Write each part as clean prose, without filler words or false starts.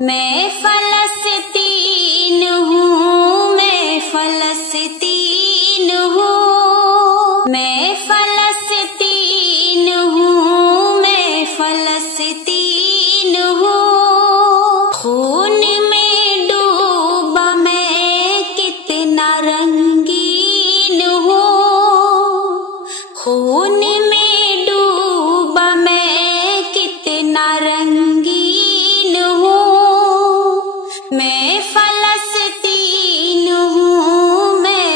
میں فلسطین ہوں، میں فلسطین ہوں، میں فلسطین ہوں، میں فلسطین ہوں، خون میں ڈوبا میں کتنا رنگین ہوں، خون میں ڈوبا میں کتنا رنگین ہوں، میں فلسطین ہوں، میں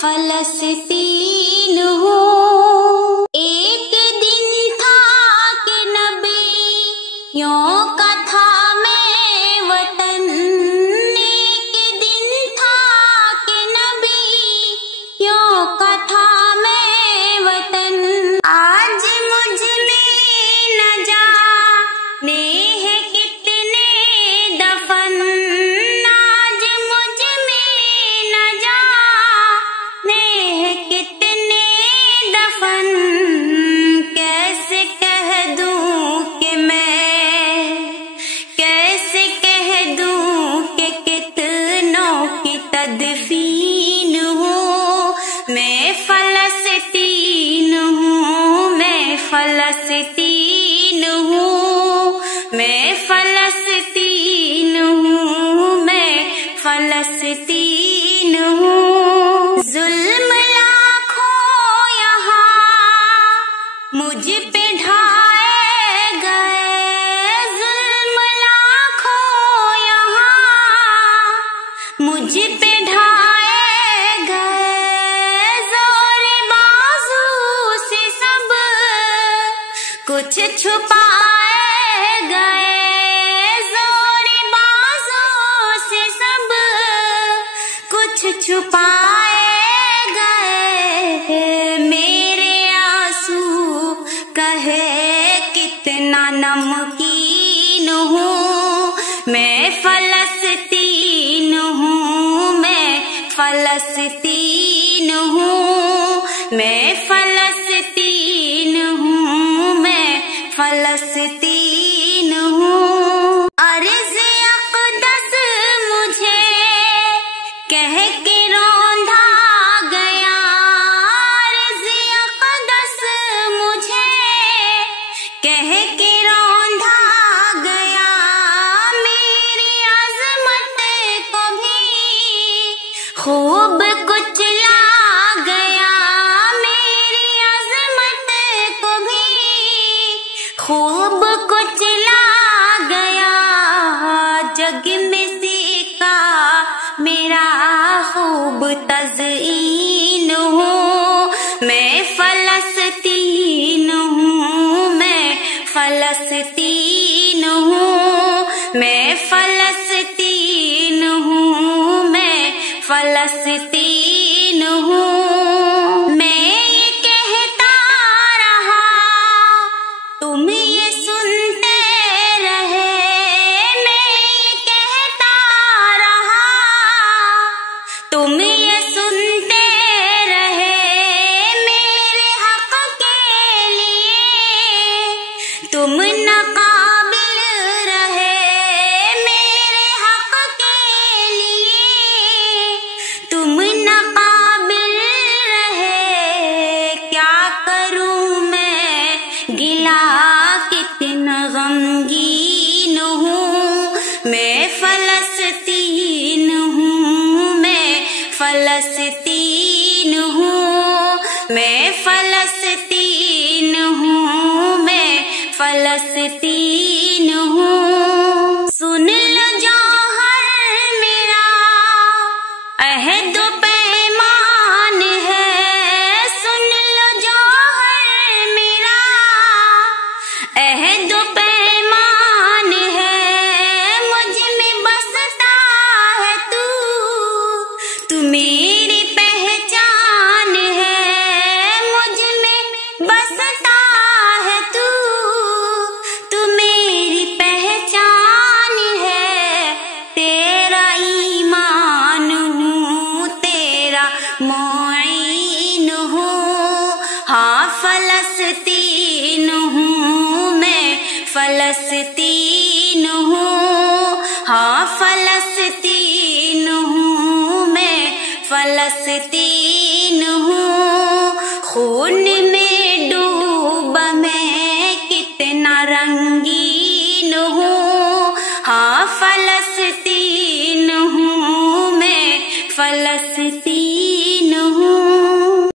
فلسطین ہوں۔ ایک دن تھا کہ نبیوں کا تھا میں وطن، ایک دن تھا کہ نبیوں کا تھا میں وطن، آج مجھ میں نہ جانے ہیں کتنے دفن، آج مجھ میں نہ جانے ہیں کتنے دفن، کیسے کہہ دوں کہ میں، کیسے کہہ دوں کہ کتنوں کی تدفین ہوں، میں فلسطین ہوں، میں فلسطین ہوں، میں فلسطین ہوں، میں فلسطین ہوں۔ ظلم لاکھوں یہاں مجھ پہ ڈھائے گئے، ظلم لاکھوں یہاں مجھ پہ ڈھائے گئے، زور بازو سے سب کچھ چھپائے گئے، زور بازو سے سب کچھ چھپائے گئے، میرے آنسو کہے کتنا نمکین ہوں، میں فلسطین ہوں، میں فلسطین ہوں، میں فلسطین ہوں، میں فلسطین ہوں۔ عرض اقدس مجھے کہہ کے روندا گیا، عرض اقدس مجھے کہہ کے روندا گیا، میری عظمت کو بھی خوب کچلا گیا، میری عظمت کو بھی خوب کچلا گیا، جگ میں سیکھا میرا خوب تزئین ہوں، میں فلسطین ہوں، میں فلسطین ہوں، میں فلسطین ہوں، میں فلسطین ہوں۔ میں یہ کہتا رہا تم یہ سنتے رہے، میں یہ کہتا رہا تم یہ سنتے رہے، میرے حق کے لیے تم ناقابل رہے، میرے حق کے لیے تم ناقابل رہے، کیا کروں میں گلا کتنا غمگین ہوں، میں فلسطین ہوں، میں فلسطین ہوں، میں فلسطین ہوں، میں فلسطین ہوں۔ سن لو جوہر میرا عہد و پیمان ہے، سن لو جوہر میرا عہد و پیمان ہے، مجھ میں بستا ہے تو میری پہچان ہے، مجھ میں بستا ہے تو ہاں فلسطین ہوں میں، فلسطین ہوں، خون میں ڈوبا میں